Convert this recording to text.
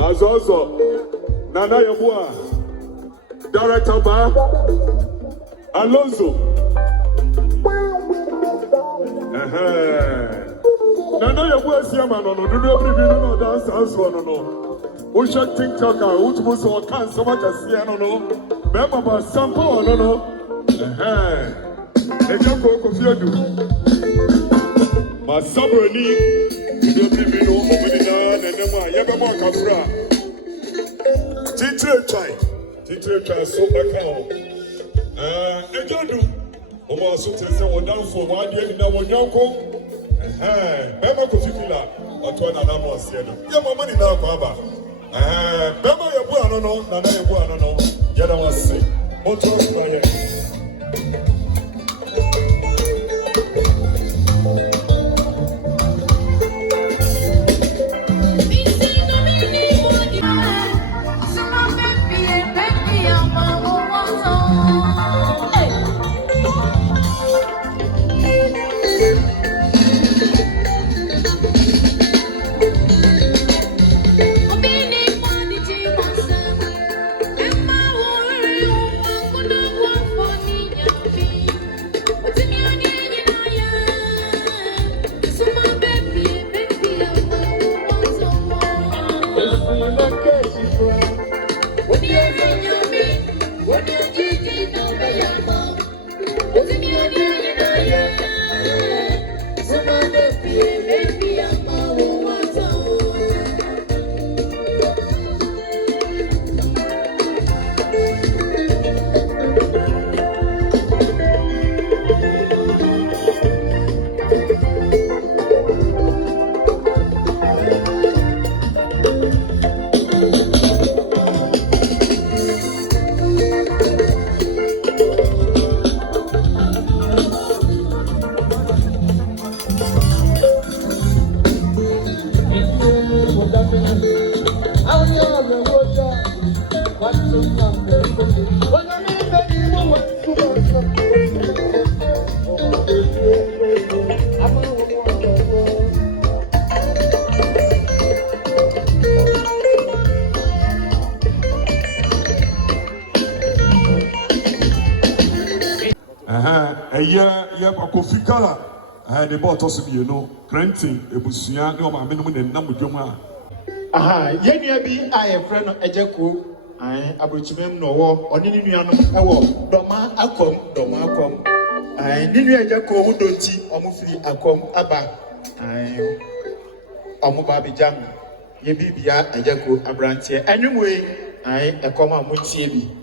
Azozo, Nana Yabua, Director Ba, Alonso. Nana Yabua Siamano, do every video dance as one no. We should think talker, which was all kinds so much as Siano. Remember sample no. Ejako Kofiadu. Masabroni, you don't even know Omenina and Nema Yabama Kafra. Teacher so account. Ejadu. Omo asute se won for one day na won yanko. Bema Kofifila, Otwana na mo ase do. Ye mo mani na kwa ba. Bema yebu anono, na yebu anono. Ye na wase. Mo trust na ye. Kofikala, the bought us, granting a busia, no, my minimum and number Joma. Yeni I a friend of Ejako, I abrochimem no war, or Niniano, I walk, Doma, Akom, I Ninu Ejako, who don't see, Omufri, Akom, Abba, I Omobabi Jam, Yebibia, Ejako, Abrantia, anyway, I a comma Munchiebi.